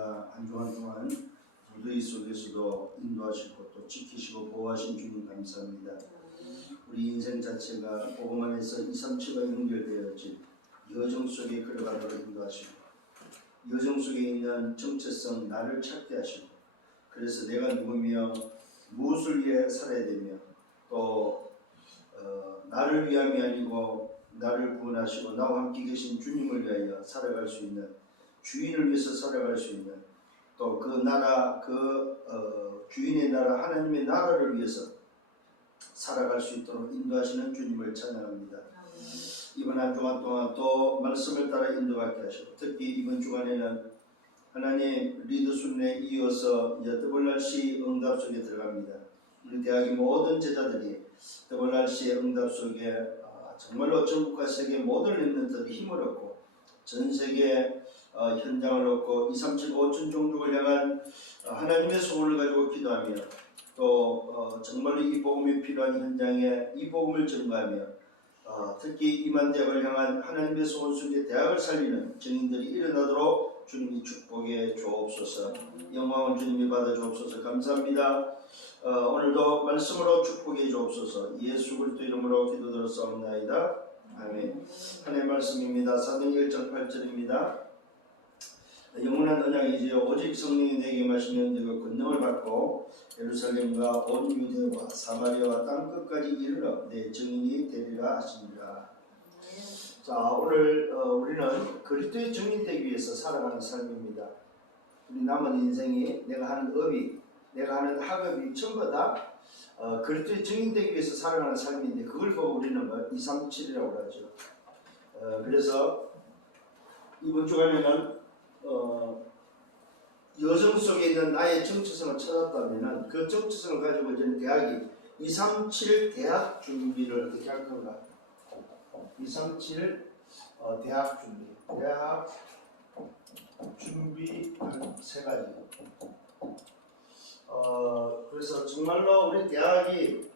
감사합니다. 한 주간 동안 무더위 속에서도 인도하시고 또 지키시고 보호하신 주님 감사합니다. 우리 인생 자체가 복음 안에서 237과 연결되어진 여정 속에 걸어가도록 인도하시고 여정 속에 있는 정체성 나를 찾게 하시고 그래서 내가 누구며 무엇을 위해 살아야 되며 또 나를 위함이 아니고 나를 구원하시고 나와 함께 계신 주님을 위하여 살아갈 수 있는 주인을 위해서 살아갈 수 있는 또 그 나라 주인의 나라 하나님의 나라를 위해서 살아갈 수 있도록 인도하시는 주님을 찬양합니다. 이번 한 주간 동안 또 말씀을 따라 인도받게 하시고 특히 이번 주간에는 하나님 리더 순례에 이어서 WRC 응답 속에 들어갑니다. 우리 대학의 모든 제자들이 WRC의 응답 속에 정말로 전국과 세계 모든 렘넌트들이 힘을 얻고 전 세계 현장을 얻고 237 5천 종족을 향한 하나님의 소원을 가지고 기도하며 또 정말로 이 복음이 필요한 현장에 이 복음을 전가하며 특히 이만대학을 향한 하나님의 소원 속에 대학을 살리는 증인들이 일어나도록 주님이 축복해 주옵소서. 영광을 주님이 받아 주옵소서. 감사합니다. 오늘도 말씀으로 축복해 주옵소서. 예수 그리스도 이름으로 기도드렸사옵나이다. 아멘. 하나님의 말씀입니다. 사도행 1장 8절입니다. 영원한 언약이지요. 오직 성령이 내게 임하시면 너희가 권능을 받고 예루살렘과 온 유대와 사마리아와 땅 끝까지 이르러 내 증인이 되리라 하시니라. 자, 오늘 우리는 그리스도의 증인 되기 위해서 살아가는 삶입니다. 우리 남은 인생이 내가 하는 업이 내가 하는 학업이 전부 다 그리스도의 증인 되기 위해서 살아가는 삶인데 그걸 보고 우리는 237이라고 하죠. 그래서 이번 주간에는 여정 속에 있는 나의 정체성을 찾았다면 그 정체성을 가지고 이제 대학이 237 대학 준비를 어떻게 할 건가? 237 대학 준비. 대학 준비 한 세 가지. 그래서 정말로 우리 대학이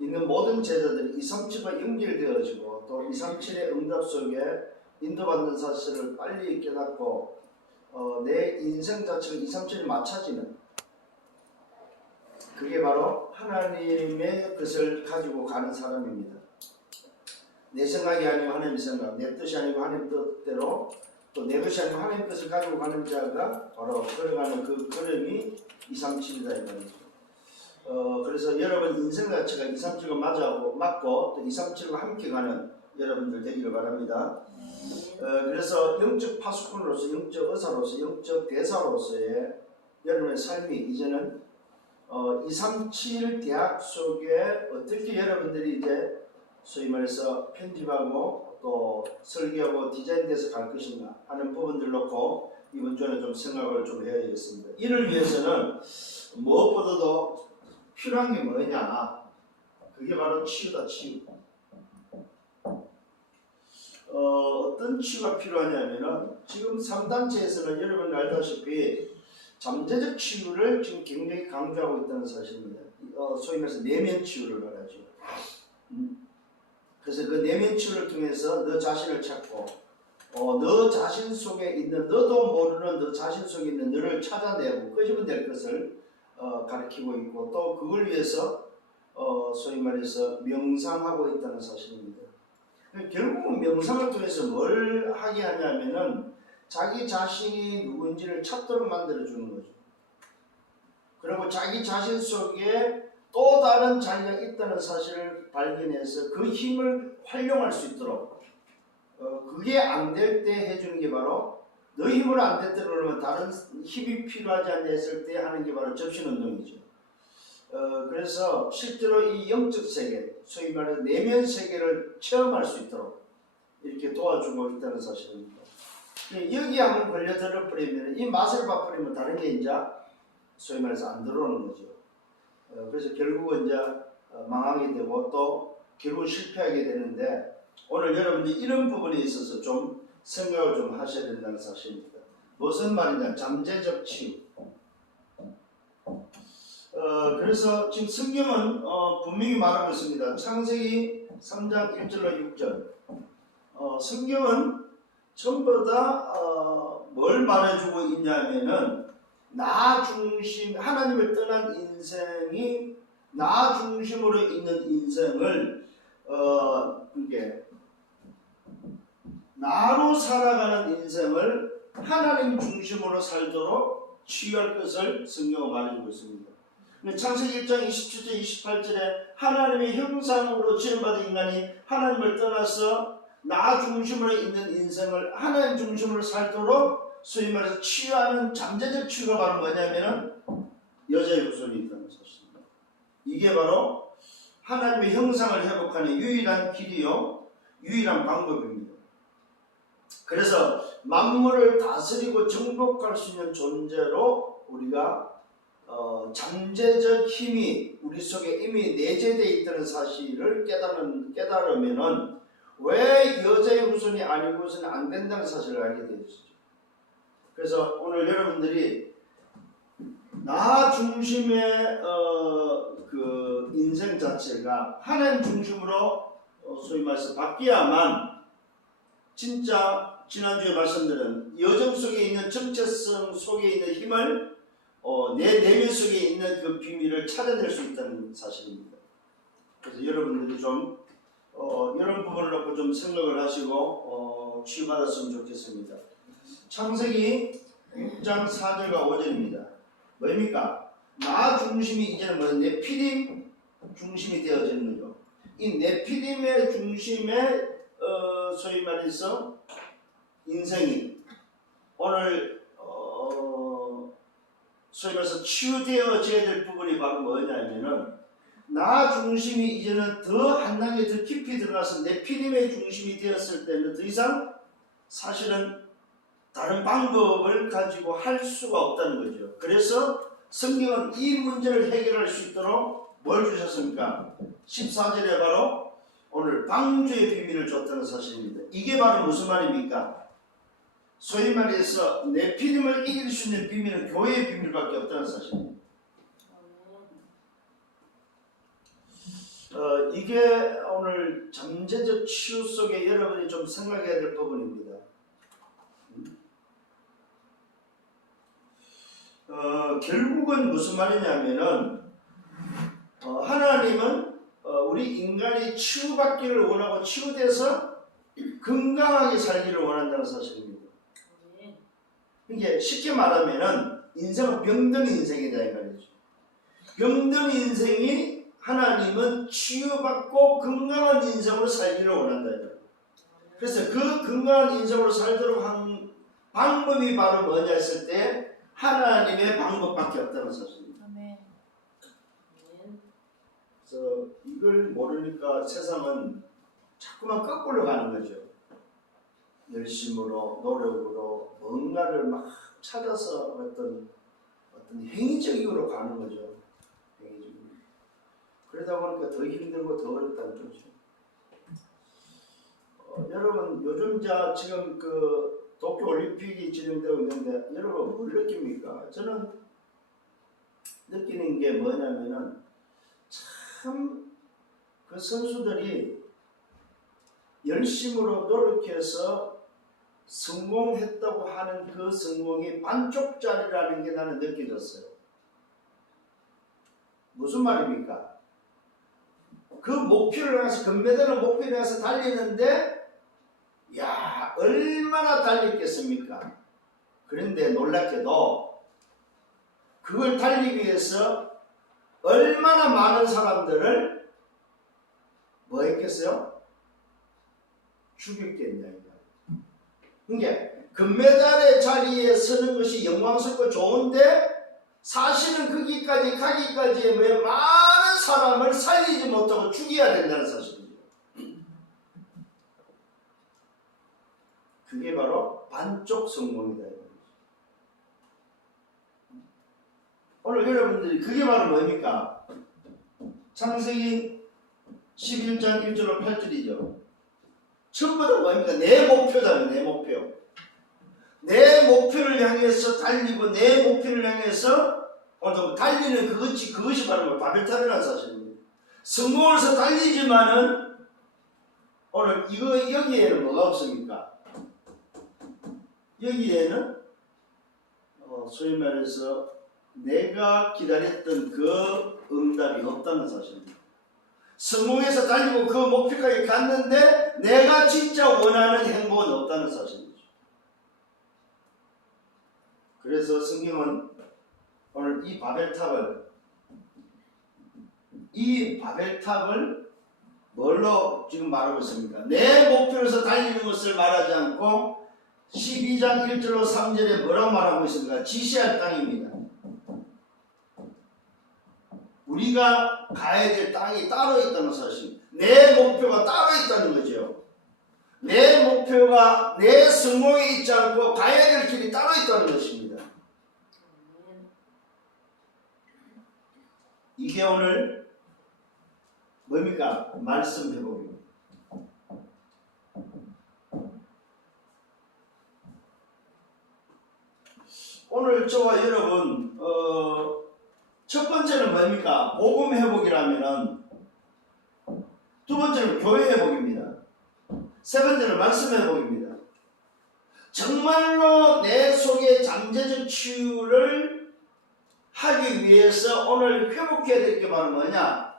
있는 모든 제자들이 237과 연결되어지고 또 237의 응답 속에 인도받는 사실을 빨리 깨닫고 내 인생 자체가 237에 맞춰지는 그게 바로 하나님의 뜻을 가지고 가는 사람입니다. 내 생각이 아니고 하나님의 생각, 내 뜻이 아니고 하나님 뜻대로 또 내 것이 아니고 하나님 뜻을 가지고 가는 자가 바로 걸어가는 그 걸음이 237이다 이 말이죠. 그래서 여러분 인생 자체가 237과 맞고 또 237과 함께 가는 여러분들 되기를 바랍니다. 그래서 영적 파수꾼으로서, 영적 의사로서, 영적 대사로서의 여러분의 삶이 이제는 237 대학 속에 어떻게 여러분들이 이제 소위 말해서 편집하고 또 설계하고 디자인돼서 갈 것인가 하는 부분들 놓고 이번 주에 좀 생각을 좀 해야 되겠습니다. 이를 위해서는 무엇보다도 필요한 게 뭐냐? 그게 바로 치유다, 치유. 어떤 치유가 필요하냐면은 지금 3단체에서는 여러분 알다시피 잠재적 치유를 지금 굉장히 강조하고 있다는 사실입니다. 소위 말해서 내면 치유를 말하죠. 그래서 그 내면 치유를 통해서 너 자신을 찾고 너 자신 속에 있는 너도 모르는 너 자신 속에 있는 너를 찾아내고 끄집어 낼 것을 가르치고 있고 또 그걸 위해서 소위 말해서 명상하고 있다는 사실입니다. 결국은 명상을 통해서 뭘 하게 하냐면은 자기 자신이 누군지를 찾도록 만들어주는 거죠. 그리고 자기 자신 속에 또 다른 자기가 있다는 사실을 발견해서 그 힘을 활용할 수 있도록 그게 안 될 때 해주는 게 바로 너 힘으로 안 됐다 그러면 다른 힘이 필요하지 않냐 했을 때 하는 게 바로 접신운동이죠. 그래서 실제로 이 영적 세계, 소위 말해서 내면 세계를 체험할 수 있도록 이렇게 도와주고 있다는 사실입니다. 여기에 한번 걸려들어 버리면 이 맛을 봐버리면 다른 게 이제 소위 말해서 안 들어오는 거죠. 그래서 결국은 이제 망하게 되고 또 결국 실패하게 되는데 오늘 여러분들이 이런 부분에 있어서 좀 생각을 좀 하셔야 된다는 사실입니다. 무슨 말이냐? 잠재적 치유. 그래서 지금 성경은 분명히 말하고 있습니다. 창세기 3장 1절로 6절. 성경은 전부 다 뭘 말해주고 있냐면은 나 중심, 하나님을 떠난 인생이 나 중심으로 있는 인생을 이게 나로 살아가는 인생을 하나님 중심으로 살도록 취할 것을 성경은 말해주고 있습니다. 창세기 1장 27절 28절에 하나님의 형상으로 지음받은 인간이 하나님을 떠나서 나 중심으로 있는 인생을 하나님 중심으로 살도록 소위 말해서 치유하는 잠재적 치유가 바로 뭐냐면은 여자의 후손이 있다는 사실입니다. 이게 바로 하나님의 형상을 회복하는 유일한 길이요, 유일한 방법입니다. 그래서 만물을 다스리고 정복할 수 있는 존재로 우리가 잠재적 힘이 우리 속에 이미 내재되어 있다는 사실을 깨달으면은 왜 여자의 후손이 아니고서는 안 된다는 사실을 알게 되시죠. 그래서 오늘 여러분들이 나 중심의 그 인생 자체가 하나님 중심으로 소위 말해서 바뀌어야만 진짜 지난주에 말씀드린 여정 속에 있는 정체성 속에 있는 힘을 내 내면 속에 있는 그 비밀을 찾아낼 수 있다는 사실입니다. 그래서 여러분들이 좀 이런 부분을 놓고 좀 생각을 하시고 치유받았으면 좋겠습니다. 창세기 6장 4절과 5절입니다. 뭐입니까? 나 중심이 이제는 뭐 네피림 중심이 되어지는 거죠. 이 네피림의 중심에 소위 말해서 인생이 오늘 소위 말해서 치유되어져야 될 부분이 바로 뭐냐면은 나 중심이 이제는 더 한 단계 더 깊이 들어가서 네피림의 중심이 되었을 때는 더 이상 사실은 다른 방법을 가지고 할 수가 없다는 거죠. 그래서 성경은 이 문제를 해결할 수 있도록 뭘 주셨습니까? 14절에 바로 오늘 방주의 비밀을 줬다는 사실입니다. 이게 바로 무슨 말입니까? 소위 말해서 네피림을 이길 수 있는 비밀은 교회의 비밀밖에 없다는 사실입니다. 이게 오늘 잠재적 치유 속에 여러분이 좀 생각해야 될 부분입니다. 결국은 무슨 말이냐면은 하나님은 우리 인간이 치유받기를 원하고 치유돼서 건강하게 살기를 원한다는 사실입니다. 이게 쉽게 말하면은 인생은 병든 인생이다 이 말이죠. 병든 인생이 하나님은 치유받고 건강한 인생으로 살기를 원한다 이 말이죠. 그래서 그 건강한 인생으로 살도록 한 방법이 바로 뭐냐 했을 때 하나님의 방법밖에 없다는 사실입니다. 그래서 이걸 모르니까 세상은 자꾸만 거꾸로 가는 거죠. 열심으로 노력으로 뭔가를 막 찾아서 어떤 행위적으로 가는 거죠. 행위적으로. 그러다 보니까 더 힘들고 더 어렵다는 거죠. 여러분 요즘 지금 그 도쿄 올림픽이 진행되고 있는데 여러분 뭘 느낍니까? 저는 느끼는 게 뭐냐면은 참 그 선수들이 열심으로 노력해서 성공했다고 하는 그 성공이 반쪽짜리라는 게 나는 느껴졌어요. 무슨 말입니까? 그 목표를 향해서 금메달을 목표를 향해서 달리는데 야 얼마나 달렸겠습니까? 그런데 놀랍게도 그걸 달리기 위해서 얼마나 많은 사람들을 뭐 했겠어요? 죽였겠냐. 그러니까 금메달의 자리에 서는 것이 영광스럽고 좋은데 사실은 거기까지 가기까지에 많은 사람을 살리지 못하고 죽여야 된다는 사실이죠. 그게 바로 반쪽 성공이다. 오늘 여러분들이 그게 바로 뭡니까? 창세기 11장 1절로 8절이죠. 전부 다 뭡니까? 내 목표다. 내 목표. 내 목표를 향해서 달리고 내 목표를 향해서 달리는 그것이 바로 바벨탑이라는 사실입니다. 성공을 해서 달리지만은 오늘 여기에는 뭐가 없습니까? 여기에는 소위 말해서 내가 기다렸던 그 응답이 없다는 사실입니다. 성공해서 달리고 그 목표까지 갔는데 내가 진짜 원하는 행복은 없다는 사실이죠. 그래서 성경은 오늘 이 바벨탑을 뭘로 지금 말하고 있습니까? 내 목표에서 달리는 것을 말하지 않고 12장 1절로 3절에 뭐라고 말하고 있습니까? 지시할 땅입니다. 우리가 가야 될 땅이 따로 있다는 사실, 내 목표가 따로 있다는 거죠. 내 목표가 내 성공에 있지 않고 가야 될 길이 따로 있다는 것입니다. 이게 오늘 뭡니까? 말씀 회복입니다. 오늘 저와 여러분 첫 번째는 뭡니까? 복음 회복이라면은 두 번째는 교회 회복입니다. 세 번째는 말씀 회복입니다. 정말로 내 속에 잠재적 치유를 하기 위해서 오늘 회복해야 될 게 바로 뭐냐?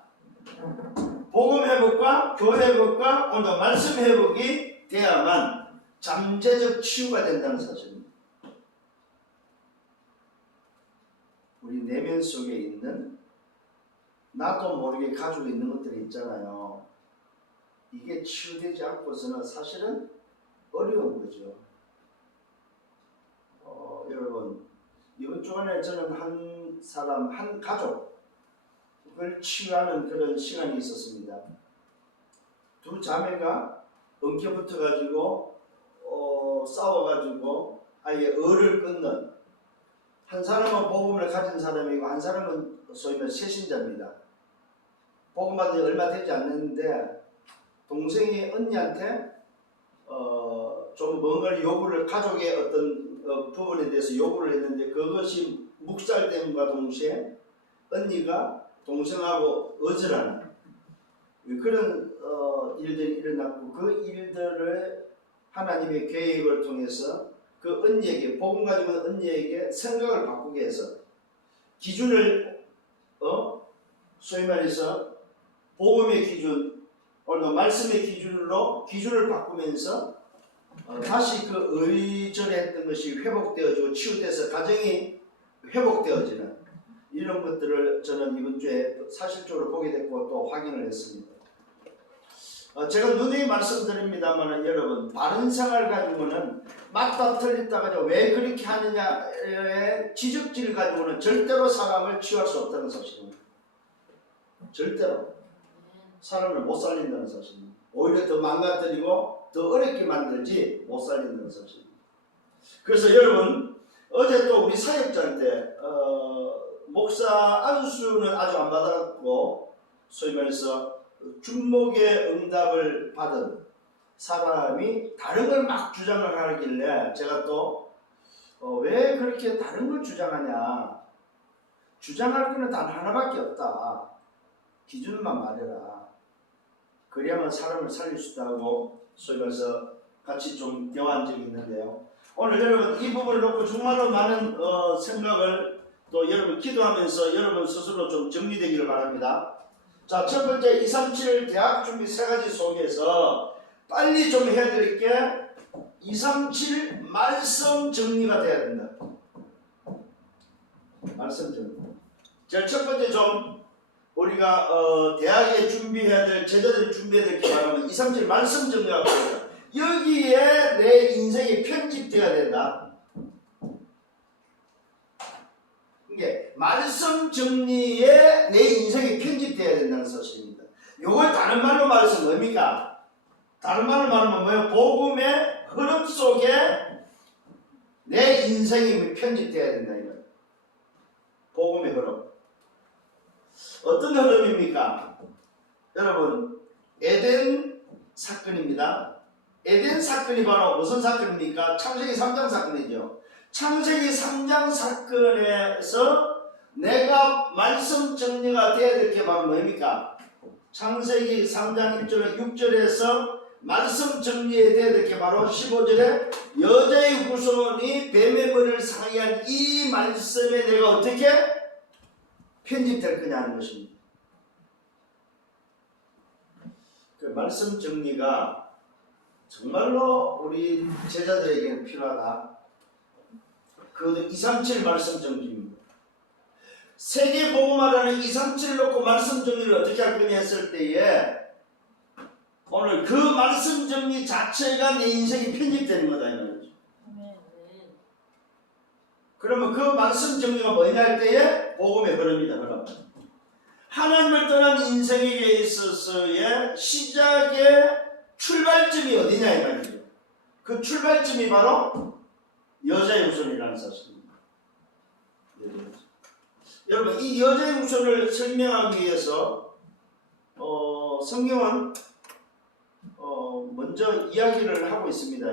복음 회복과 교회 회복과 오늘 말씀 회복이 돼야만 잠재적 치유가 된다는 사실입니다. 우리 내면 속에 있는 나도 모르게 가지고 있는 것들이 있잖아요. 이게 치유되지 않고서는 사실은 어려운 거죠. 여러분, 이번 주간에 저는 한 가족을 치유하는 그런 시간이 있었습니다. 두 자매가 엉켜붙어가지고 싸워가지고 아예 을을 끊는, 한 사람은 복음을 가진 사람이고 한 사람은 소위 말해 새신자입니다. 복음 받은 지 얼마 되지 않는데 동생이 언니한테 좀 뭔가를 요구를, 가족의 어떤 부분에 대해서 요구를 했는데 그것이 묵살됨과 동시에 언니가 동생하고 어절하는 그런 일들이 일어났고, 그 일들을 하나님의 계획을 통해서 그 언니에게, 복음 가지고 있는 언니에게 생각을 바꾸게 해서 기준을 소위 말해서 복음의 기준, 오늘 말씀의 기준으로 기준을 바꾸면서 다시 그 의절했던 것이 회복되어지고 치유돼서 가정이 회복되어지는 이런 것들을 저는 이번 주에 사실적으로 보게 됐고 또 확인을 했습니다. 제가 누누이 말씀드립니다만 여러분, 바른 생활 가지고는 맞다 틀렸다 가지고 왜 그렇게 하느냐의 지적질 가지고는 절대로 사람을 치유할 수 없다는 사실입니다. 절대로 사람을 못 살린다는 사실입니다. 오히려 더 망가뜨리고 더 어렵게 만들지 못 살린다는 사실입니다. 그래서 여러분, 어제 또 우리 사역자한테 목사 안수는 아직 안 받았고 소위 말해서 중목의 응답을 받은 사람이 다른 걸 막 주장을 하길래 제가 또 왜 그렇게 다른 걸 주장하냐, 주장할 거는 단 하나밖에 없다, 기준만 말해라, 그래야만 사람을 살릴 수 있다고 소위 말해서 같이 좀 대화한 적이 있는데요. 오늘 여러분 이 부분을 놓고 정말로 많은 생각을 또 여러분 기도하면서 여러분 스스로 좀 정리되기를 바랍니다. 자, 첫 번째 237 대학 준비 세 가지 속에서 빨리 좀 해드릴 게 237 말씀 정리가 돼야 된다. 말씀 정리. 제일 첫 번째 좀 우리가 대학에 준비해야 될, 제자들이 준비해야 될 게 바라면 237 말씀 정리가 됩니다. 여기에 내 인생이 편집돼야 된다. 이게 말씀 정리에 내 인생이 편집돼야 된다는 사실입니다. 이걸 다른 말로 말해서 뭡니까? 다른 말로 말하면 뭐예요? 복음의 흐름 속에 내 인생이 편집돼야 된다 이거예요. 복음의 흐름. 어떤 흐름입니까? 여러분, 에덴 사건입니다. 에덴 사건이 바로 무슨 사건입니까? 창세기 3장 사건이죠. 창세기 3장 사건에서 내가 말씀 정리가 돼야 될 게 바로 뭡니까? 창세기 3장 1절 6절에서 말씀 정리해야 될 게 바로 15절에 여자의 후손이 뱀의 머리를 상하게 한 이 말씀에 내가 어떻게 편집될 거냐 하는 것입니다. 그 말씀 정리가 정말로 우리 제자들에게는 필요하다. 그것도 237 말씀 정리입니다. 세계 복음화라는 237을 놓고 말씀 정리를 어떻게 할 거냐 했을 때에 오늘 그 말씀 정리 자체가 내 인생이 편집되는 거다 이 말이죠. 그러면 그 말씀 정리가 뭐냐 할 때에 복음의 흐름이다. 흐름. 하나님을 떠난 인생에게 있어서의 시작의 출발점이 어디냐 이 말이죠. 그 출발점이 바로 여자의 후손이라는 사실입니다. 여러분 이 여자의 후손을 설명하기 위해서 성경은 먼저 이야기를 하고 있습니다.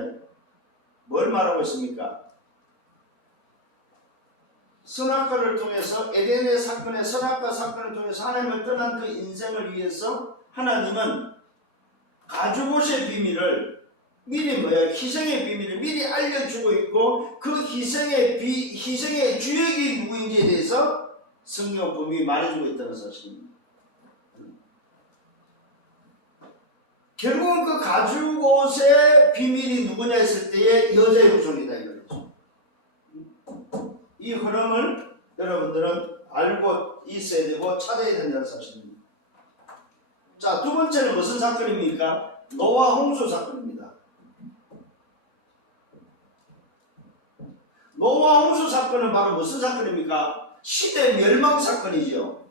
뭘 말하고 있습니까? 선악과를 통해서 에덴의 사건의 선악과 사건을 통해서 하나님을 떠난 그 인생을 위해서 하나님은 가죽옷의 비밀을 미리 희생의 비밀을 미리 알려주고 있고 그 희생의 주역이 누구인지에 대해서 성경 분명히 말해주고 있다는 사실입니다. 결국은 그 가죽옷의 비밀이 누구냐 했을 때에 여자의 후손이다 이거죠. 이 흐름을 여러분들은 알고 있어야 되고 찾아야 된다는 사실입니다. 자, 두 번째는 무슨 사건입니까? 노아 홍수 사건입니다. 노아 홍수 사건은 바로 무슨 사건입니까? 시대 멸망 사건이죠.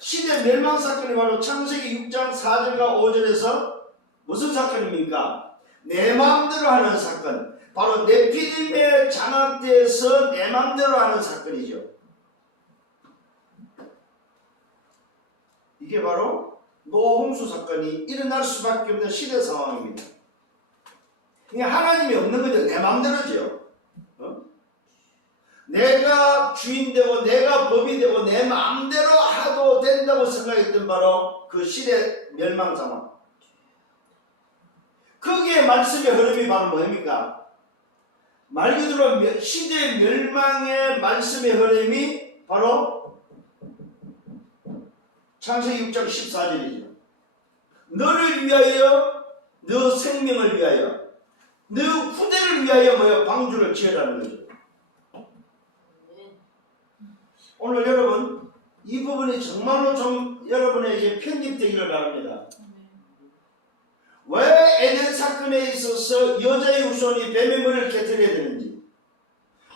시대 멸망 사건이 바로 창세기 6장 4절과 5절에서 무슨 사건입니까? 내 마음대로 하는 사건. 바로 네피림에 장악돼서 내 마음대로 하는 사건이죠. 이게 바로 노아 홍수 사건이 일어날 수밖에 없는 시대 상황입니다. 이게 하나님이 없는 거죠. 내 마음대로죠. 내가 주인 되고 내가 법이 되고 내 마음대로 하도 된다고 생각했던 바로 그 시대 멸망 상황. 거기에 말씀의 흐름이 바로 뭡니까? 말 그대로 시대 멸망의 말씀의 흐름이 바로 창세기 6장 14절이죠. 너를 위하여 너 생명을 위하여 너 후대를 위하여 방주를 지으라는 거죠. 오늘 여러분 이 부분이 정말로 좀 여러분에게 편집되기를 바랍니다. 왜 에덴 사건에 있어서 여자의 후손이 뱀의 머리를 깨뜨려야 되는지,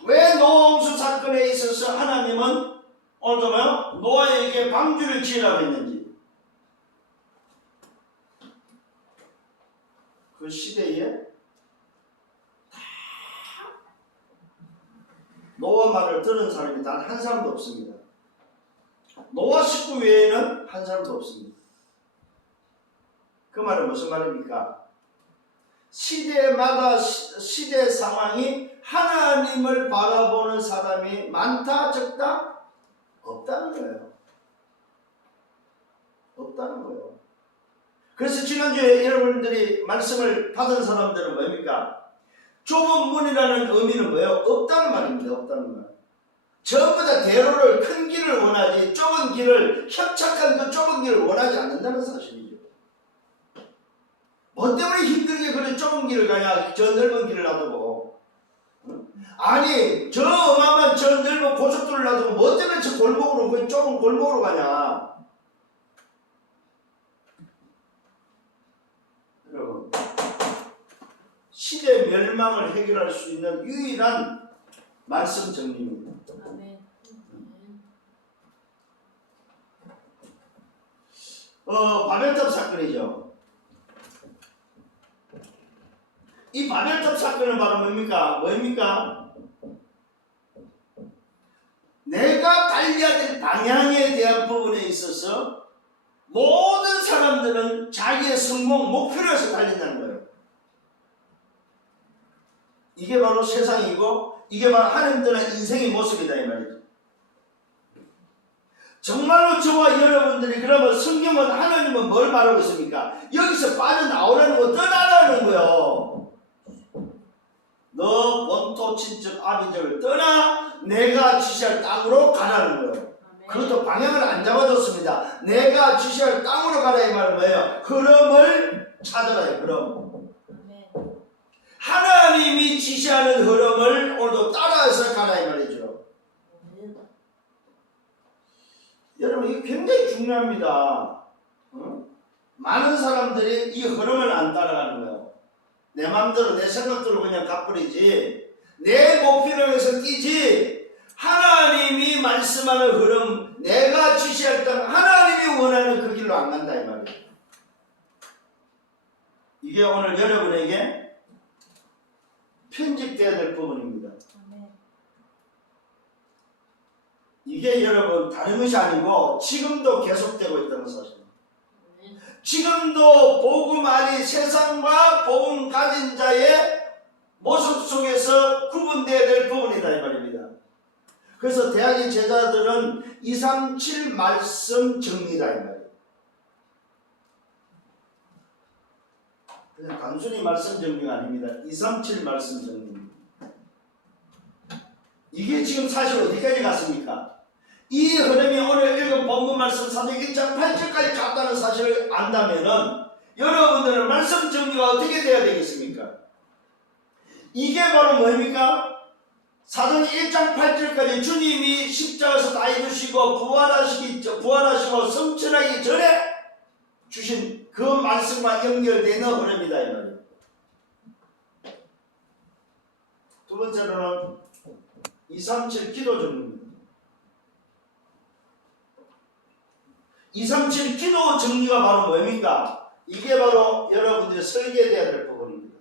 왜 노아 홍수 사건에 있어서 하나님은 오늘 노아에게 방주를 지으라고 했는지, 그 시대에 다 노아 말을 들은 사람이 단 한 사람도 없습니다. 노아 식구 외에는 한 사람도 없습니다. 그 말은 무슨 말입니까? 시대마다 시대 상황이 하나님을 바라보는 사람이 많다 적다? 없다는 거예요. 없다는 거예요. 그래서 지난주에 여러분들이 말씀을 받은 사람들은 뭡니까? 좁은 문이라는 의미는 뭐예요? 없다는 말입니다. 없다는 말. 전부 다 대로를 큰 길을 원하지 좁은 길을 협착한 그 좁은 길을 원하지 않는다는 사실이죠. 뭐 때문에 힘들게 그런 좁은 길을 가냐? 저 넓은 길을 놔두고. 아니 저 어마어마한 저 넓은 고속도로를 놔두고 뭐 때문에 저 골목으로 그 좁은 골목으로 가냐? 여러분 시대 멸망을 해결할 수 있는 유일한 말씀 정리입니다. 바벨탑 사건이죠. 이 바벨탑 사건은 바로 뭡니까? 내가 달려야 될 방향에 대한 부분에 있어서 모든 사람들은 자기의 성공, 목표를 해서 달린다는 거예요. 이게 바로 세상이고 이게 바로 하나님 떠난 인생의 모습이다 이 말이죠. 정말로 저와 여러분들이 그러면 성경은 하나님은 뭘 말하고 있습니까? 여기서 빠져나오라는 거, 떠나라는 거요. 너 본토 친척 아비집을 떠나 내가 지시할 땅으로 가라는 거예요. 그것도 방향을 안 잡아줬습니다. 내가 지시할 땅으로 가라 이 말은 뭐예요? 흐름을 찾아라요. 흐름. 하나님이 지시하는 흐름을 오늘도 따라서 가라 이 말이죠. 여러분 이게 굉장히 중요합니다. 많은 사람들이 이 흐름을 안 따라가는 거예요. 내 마음대로 내 생각대로 그냥 가버리지, 내 목표를 위해서 뛰지, 하나님이 말씀하는 흐름, 내가 지시할 땅, 하나님이 원하는 그 길로 안 간다 이 말이에요. 이게 오늘 여러분에게 편집되어야 될 부분입니다. 이게 여러분 다른 것이 아니고 지금도 계속되고 있다는 사실입니다. 지금도 복음 안이 세상과 복음 가진 자의 모습 속에서 구분되어야 될 부분이다 이 말입니다. 그래서 대학의 제자들은 237 말씀 정리다 이 말이에요. 그냥 단순히 말씀 정리가 아닙니다. 237 말씀 정리입니다. 이게 지금 사실 어디까지 갔습니까? 이 흐름이 오늘 읽은 본문 말씀 사도행 1장 8절까지 갔다는 사실을 안다면은 여러분들은 말씀 정리가 어떻게 돼야 되겠습니까? 이게 바로 뭡니까? 사도행 1장 8절까지 주님이 십자가에서 다 이루시고 부활하시고 성천하기 전에 주신 그 말씀과 연결되는 흐름이다 이 말이에요. 두 번째로는 237 기도 정리입니다. 237 기도 정리가 바로 뭡니까? 이게 바로 여러분들이 설계해야 될 부분입니다.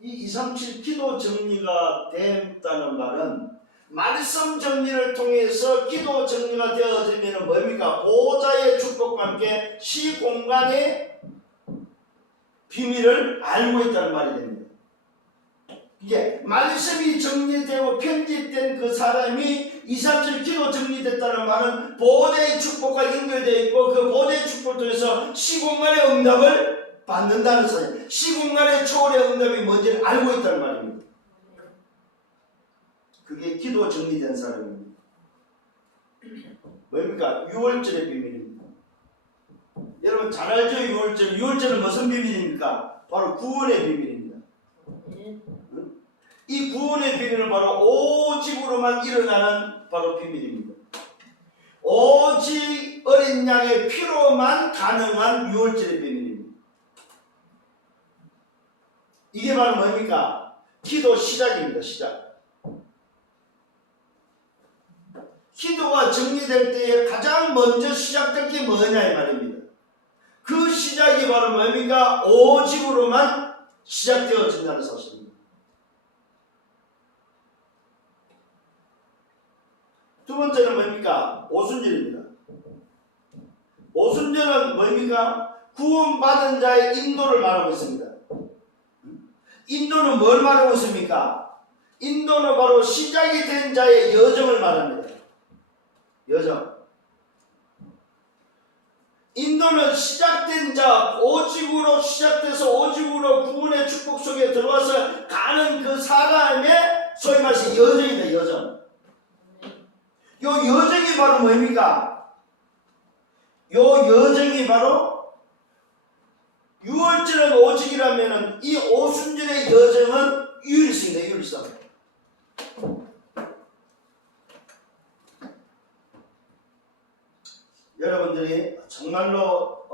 이 237 기도 정리가 됐다는 말은 말씀 정리를 통해서 기도 정리가 되어지면 뭡니까? 보호자의 축복과 함께 시공간의 비밀을 알고 있다는 말이 됩니다. 이게 말씀이 정리되고 편집된 그 사람이 237 기도 정리됐다는 말은 보호자의 축복과 연결되어 있고 그 보호자의 축복을 통해서 시공간의 응답을 받는다는 사실, 시공간의 초월의 응답이 뭔지를 알고 있다는 말입니다. 그게 기도 정리된 사람입니다. 뭡니까? 6월절의 비밀입니다. 여러분 잘 알죠? 6월절. 6월절은 무슨 비밀입니까? 바로 구원의 비밀입니다. 이 구원의 비밀은 바로 오직으로만 일어나는 바로 비밀입니다. 오직 어린 양의 피로만 가능한 6월절의 비밀입니다. 이게 바로 뭡니까? 기도 시작입니다. 시작. 기도가 정리될 때에 가장 먼저 시작될 게 뭐냐 이 말입니다. 그 시작이 바로 뭡니까? 오직으로만 시작되어진다는 사실입니다. 두 번째는 뭡니까? 오순절입니다. 오순절은 뭡니까? 구원받은 자의 인도를 말하고 있습니다. 인도는 뭘 말하고 있습니까? 인도는 바로 시작이 된 자의 여정을 말합니다. 여정. 인도는 시작된 자, 오직으로 시작돼서 오직으로 구원의 축복 속에 들어와서 가는 그 사람의 소위 말해서 여정이다. 여정. 요 여정이 바로 뭡니까? 요 여정이 바로 6월절은 오직이라면은 이 오순절의 여정은 유일성이다. 유일성. 여러분들이 정말로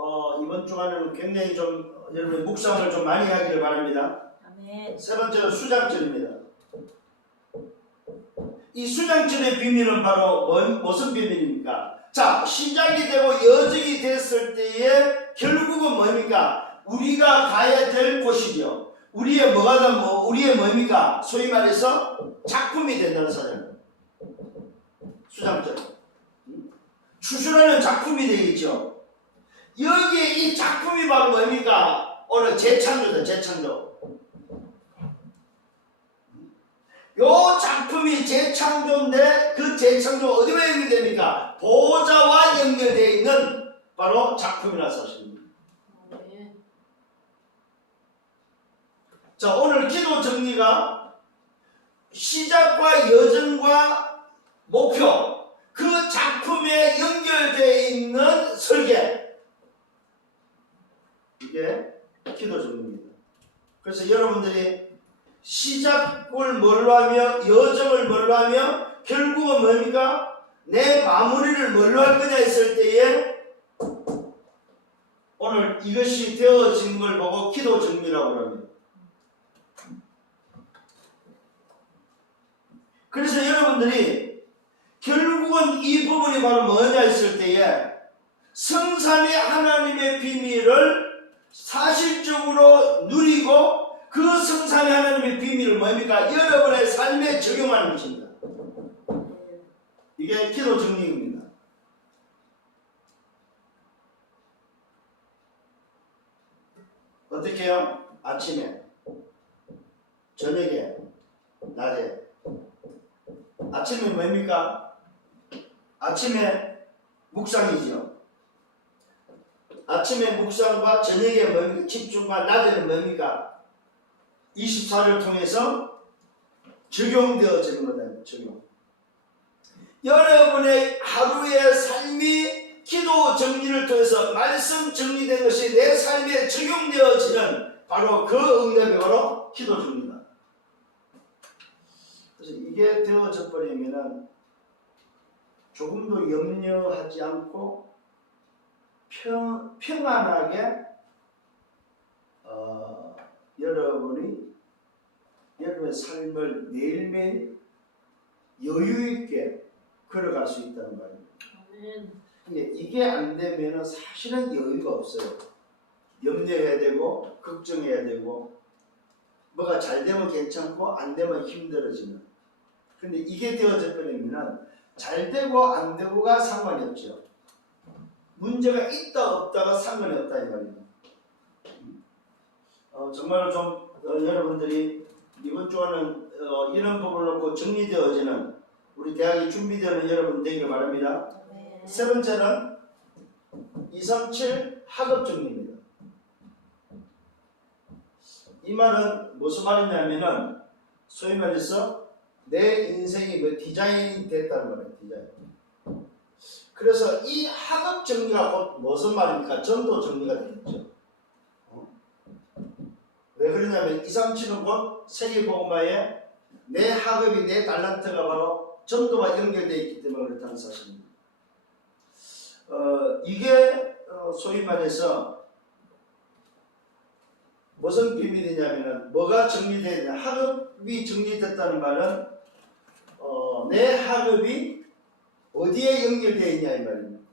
이번 주간에는 굉장히 좀 여러분의 묵상을 좀 많이 하기를 바랍니다. 아멘. 세 번째는 수장절입니다. 이 수장절의 비밀은 바로 무슨 비밀입니까? 자, 시작이 되고 여정이 됐을 때에 결국은 뭡니까? 우리가 가야 될 곳이죠. 우리의 우리의 뭡니까? 소위 말해서 작품이 된다는 사람. 수장절. 추출하는 작품이 되겠죠. 여기에 이 작품이 바로 뭡니까? 오늘 재창조다. 재창조. 요 작품이 재창조인데 그 재창조 어디와 연결됩니까? 보좌와 연결되어 있는 바로 작품이라는 사실입니다. 자, 오늘 기도 정리가 시작과 여정과 목표, 그 작품에 연결되어 있는 설계, 이게 기도 정리입니다. 그래서 여러분들이 시작을 뭘로 하며 여정을 뭘로 하며 결국은 뭡니까? 내 마무리를 뭘로 할 거냐 했을 때에 오늘 이것이 되어진 걸 보고 기도 정리라고 합니다. 그래서 여러분들이 결국은 이 부분이 바로 뭐냐 했을 때에 성삼위 하나님의 비밀을 사실적으로 누리고 그 성삼위 하나님의 비밀을 뭡니까? 여러분의 삶에 적용하는 것입니다. 이게 기도 정리입니다. 어떻게 해요? 아침에, 저녁에, 낮에. 아침에 뭡니까? 아침에 묵상이죠. 아침에 묵상과 저녁에 뭡니까? 집중과 낮에는 뭡니까? 24를 통해서 적용되어지는 거다. 적용. 여러분의 하루의 삶이 기도 정리를 통해서 말씀 정리된 것이 내 삶에 적용되어지는 바로 그 응답이 바로 기도 정리다. 그래서 이게 되어져 버리면은 조금도 염려하지 않고 평안하게 여러분이 여러분의 삶을 매일매일 여유있게 걸어갈 수 있다는 말입니다. 근데 이게 안 되면 사실은 여유가 없어요. 염려해야 되고 걱정해야 되고 뭐가 잘 되면 괜찮고 안 되면 힘들어지는. 근데 이게 되어져 버리면 잘 되고 안 되고가 상관이 없죠. 문제가 있다 없다가 상관이 없다 이 말입니다. 정말로 좀 여러분들이 이번 주에는 이런 부분을 놓고 정리되어지는 우리 대학이 준비되는 여러분 되기를 바랍니다. 세 번째는 237 학업 정리입니다. 이 말은 무슨 말이냐면은 소위 말해서 내 인생이 뭐 디자인이 됐다는 거예요. 디자인. 그래서 이 학업 정리가 곧 무슨 말입니까? 전도 정리가 되겠죠. 왜 그러냐면 237은 곧 세계복음화에 내 학업이 내 달란트가 바로 전도와 연결되어 있기 때문에 그렇다는 사실입니다. 이게 소위 말해서 무슨 비밀이냐면 뭐가 정리되느냐. 학업이 정리됐다는 말은 내 학업이 어디에 연결되어 있냐 이 말입니다.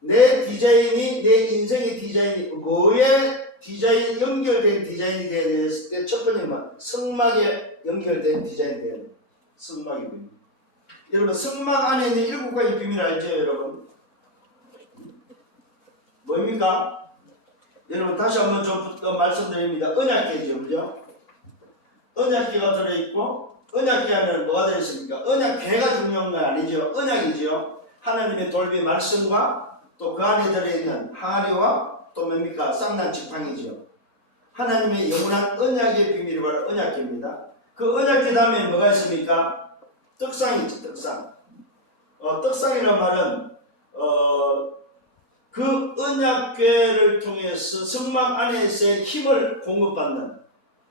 내 디자인이 내 인생의 디자인이 뭐에 디자인 연결된 디자인이 되어야 됐을 때 첫 번째는 성막에 연결된 디자인이 되어야 돼요. 성막이 비밀. 여러분 성막 안에 있는 7가지 비밀 알죠 여러분? 뭡니까? 여러분 다시 한번 좀 말씀드립니다. 언약궤죠, 그죠? 언약궤가 들어있고 언약궤 하면 뭐가 들어있습니까? 언약궤가 중요한 건 아니죠. 언약이죠. 하나님의 돌비 말씀과 또 그 안에 들어있는 항아리와 또 뭡니까? 쌍난 지팡이죠. 하나님의 영원한 언약의 비밀이 바로 언약궤입니다. 그 언약궤 다음에 뭐가 있습니까? 떡상이죠. 떡상. 떡상이라는 말은 그 언약궤를 통해서 성막 안에서의 힘을 공급받는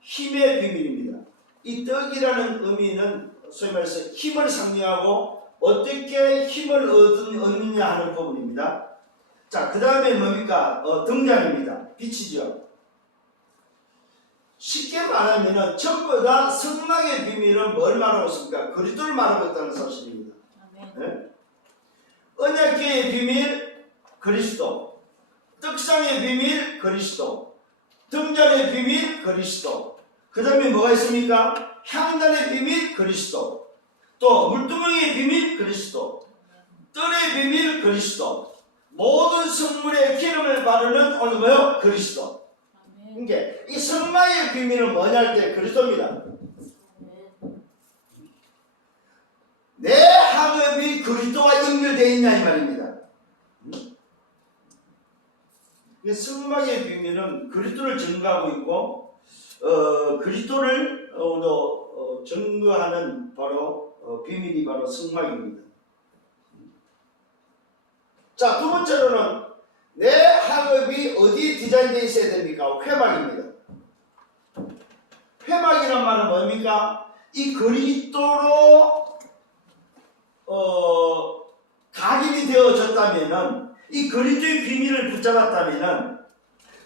힘의 비밀입니다. 이 떡이라는 의미는 소위 말해서 힘을 상징하고 어떻게 힘을 얻느냐 하는 부분입니다. 자, 그 다음에 뭡니까? 등잔입니다. 빛이죠. 쉽게 말하면 전부 다 성막의 비밀은 뭘 말하고 있습니까? 그리스도를 말하고 있다는 사실입니다. 네? 언약궤의 비밀 그리스도, 떡상의 비밀 그리스도, 등잔의 비밀 그리스도, 그 다음에 뭐가 있습니까? 향단의 비밀 그리스도, 또 물두멍의 비밀 그리스도, 뜰의 비밀 그리스도, 모든 성물의 기름을 바르는 오늘 뭐요? 그리스도. 그러니까 이 성막의 비밀은 뭐냐 할 때 그리스도입니다. 내 학업이 그리스도와 연결되어 있냐 이 말입니다. 성막의 비밀은 그리스도를 증거하고 있고 그리스도를 증거하는 바로 비밀이 바로 성막입니다. 자, 두 번째로는 내 학업이 어디에 디자인되어 있어야 됩니까? 회막입니다. 회막이란 말은 뭡니까? 이 그리스도로 각인이 되어졌다면은, 이 그리스도의 비밀을 붙잡았다면은,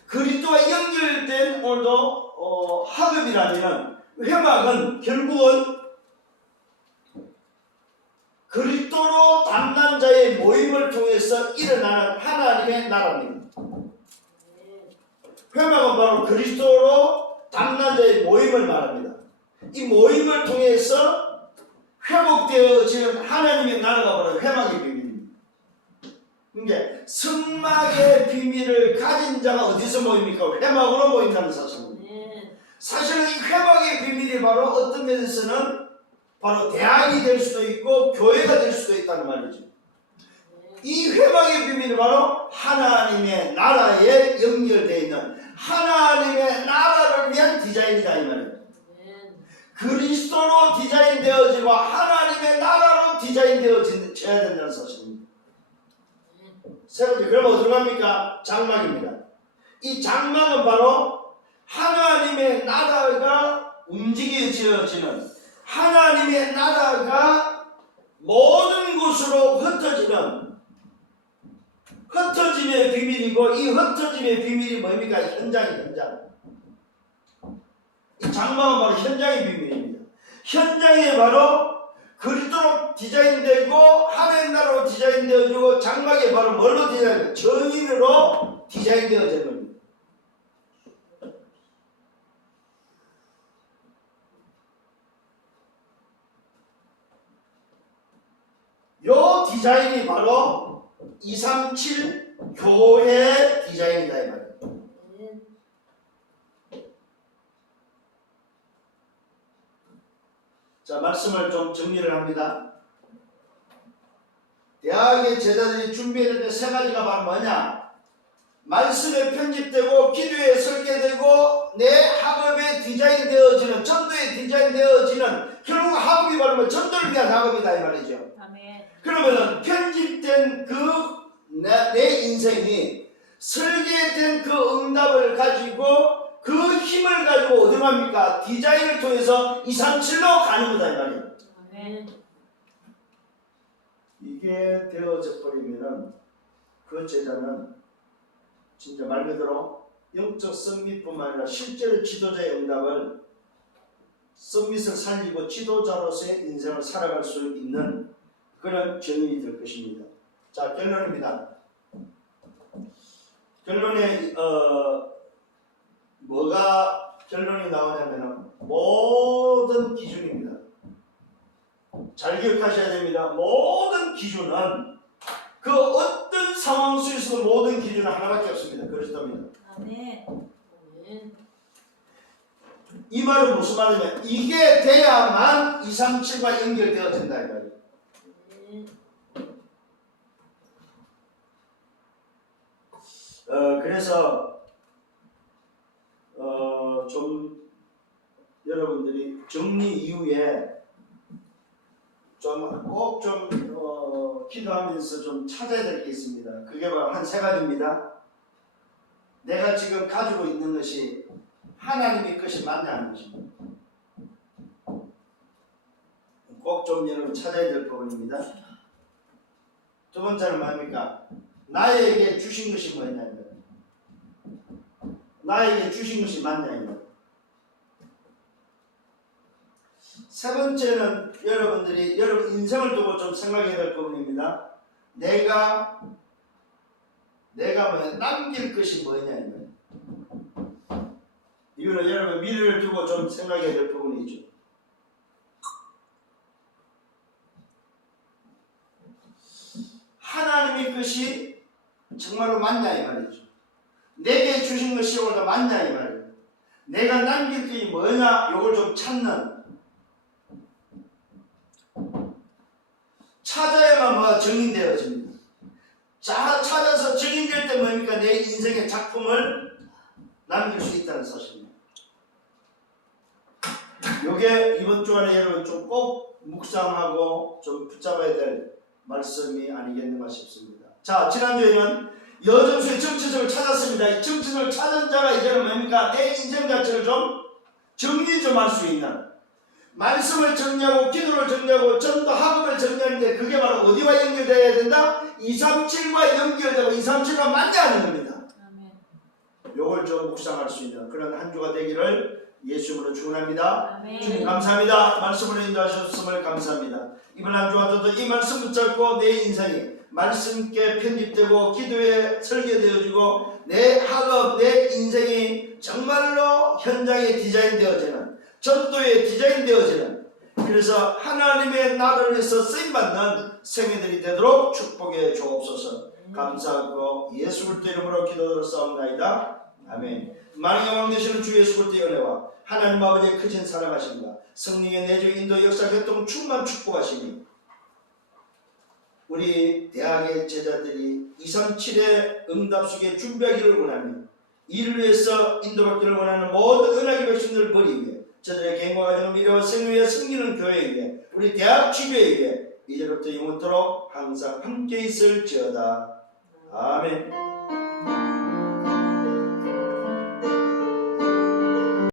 그리스도와 연결된 오늘도 학업이라면은 회막은 결국은 그리스도로 담난 자의 모임을 통해서 일어나는 하나님의 나라입니다. 회막은 바로 그리스도로 담난 자의 모임을 말합니다. 이 모임을 통해서 회복되어지는 하나님의 나라가 바로 회막의 비밀입니다. 그러니까 성막의 비밀을 가진 자가 어디서 모입니까? 회막으로 모인다는 사실입니다. 사실은 이 회막의 비밀이 바로 어떤 면에서는 바로 대학이 될 수도 있고 교회가 될 수도 있다는 말이죠. 이 회막의 비밀이 바로 하나님의 나라에 연결되어 있는 하나님의 나라를 위한 디자인이다 이 말이에요. 그리스도로 디자인되어지고 하나님의 나라로 디자인되어져야 된다는 사실입니다. 세 번째, 그럼 어디로 갑니까? 장막입니다. 이 장막은 바로 하나님의 나라가 움직여지는, 하나님의 나라가 모든 곳으로 흩어짐의 비밀이고, 이 흩어짐의 비밀이 뭡니까? 현장. 이 장막은 바로 현장의 비밀입니다. 현장에 바로 그리스도로 디자인되고 하나님 나라로 디자인되어지고, 장막에 바로 뭘로 디자인되고? 정의로 디자인되어지는 겁니다. 요 디자인이 바로 237 교회 디자인이다 이 말이에요. 자, 말씀을 좀 정리를 합니다. 대학의 제자들이 준비했는데 세 가지가 바로 뭐냐? 말씀에 편집되고 기도에 설계되고 내 학업에 디자인되어지는, 전도에 디자인되어지는, 결국 학업이 바로 뭐 전도를 위한 학업이다 이 말이죠. 아멘. 그러면은 편집된 내 인생이 설계된 그 응답을 가지고 그 힘을 가지고 어디 갑니까? 디자인을 통해서 237로 가는 거다 이 말이에요. 아멘. 이게 되어져 버리면은 그 제자는 진짜 말 그대로 영적 썸밋뿐만 아니라 실제로 지도자의 응답을, 썸밋을 살리고 지도자로서의 인생을 살아갈 수 있는 그런 증인이 될 것입니다. 자, 결론입니다. 결론에 뭐가 결론이 나오냐면은 모든 기준입니다. 잘 기억하셔야 됩니다. 모든 기준은 그 어떤 상황 속에서도 모든 기준은 하나밖에 없습니다. 그리스도입니다. 아멘. 이 말은 무슨 말이냐면 이게 돼야만 237과 연결되어진다 이 말이에요. 그래서 좀 여러분들이 정리 이후에 좀 꼭 좀 기도하면서 좀 찾아야 될 게 있습니다. 그게 바로 한 세 가지입니다. 내가 지금 가지고 있는 것이 하나님의 것이 맞냐 하는 것입니다. 꼭 좀 여러분 찾아야 될 부분입니다. 두 번째는 뭡니까? 나에게 주신 것이 뭐냐? 나에게 주신 것이 맞냐? 세 번째는 여러분들이 여러분 인생을 두고 좀 생각해야 될 부분입니다. 내가 뭐 남길 것이 뭐냐? 이거는 여러분 미래를 두고 좀 생각해야 될 부분이죠. 하나님의 것이 정말로 맞냐 이 말이죠. 내게 주신 것이 오늘 맞냐 이 말이에요. 내가 남길 게 뭐냐 이걸 좀 찾는, 찾아야만 뭐가 증인되어집니다. 찾아서 증인될 때 뭡니까? 내 인생의 작품을 남길 수 있다는 사실입니다. 요게 이번 주간에 여러분 좀 꼭 묵상하고 좀 붙잡아야 될 말씀이 아니겠는가 싶습니다. 자, 지난주에는 여정수의 정체성을 찾았습니다. 이 정체성을 찾은 자가 이제는 뭡니까? 내 인생 자체를 좀 정리 좀 할 수 있는, 말씀을 정리하고 기도를 정리하고 전도 학업을 정리하는데 그게 바로 어디와 연결되어야 된다? 237과 연결되고 237과 맞냐는 겁니다. 요걸 좀 묵상할 수 있는 그런 한 주가 되기를 예수님으로 축원합니다. 주님 감사합니다. 말씀으로 인도하셨음을 감사합니다. 이번 한 주와 저도 이 말씀 붙잡고 내 인생이 말씀께 편집되고 기도에 설계되어지고 내 학업, 내 인생이 정말로 현장에 디자인되어지는, 전도에 디자인되어지는, 그래서 하나님의 나라를 위해서 쓰임받는 생애들이 되도록 축복해 주옵소서. 감사하고 예수 그리스도 이름으로 기도드렸사옵나이다. 아멘. 만왕의 왕 되시는 주 예수 그리스도의 은혜와 하나님 아버지의 크신 사랑하심과 성령의 내주 인도 역사 교통 충만 축복하시니 우리 대학의 제자들이 237의 응답 속에 준비하기를 원하며 이를 위해서 인도받기를 원하는 모든 은하계 백성들 머리 위에 저들의 개인과 가정을 미래와 생을 위해 섬기는 교회 위에 우리 대학 지교회 위에 이제부터 영원토록 항상 함께 있을지어다. 아멘.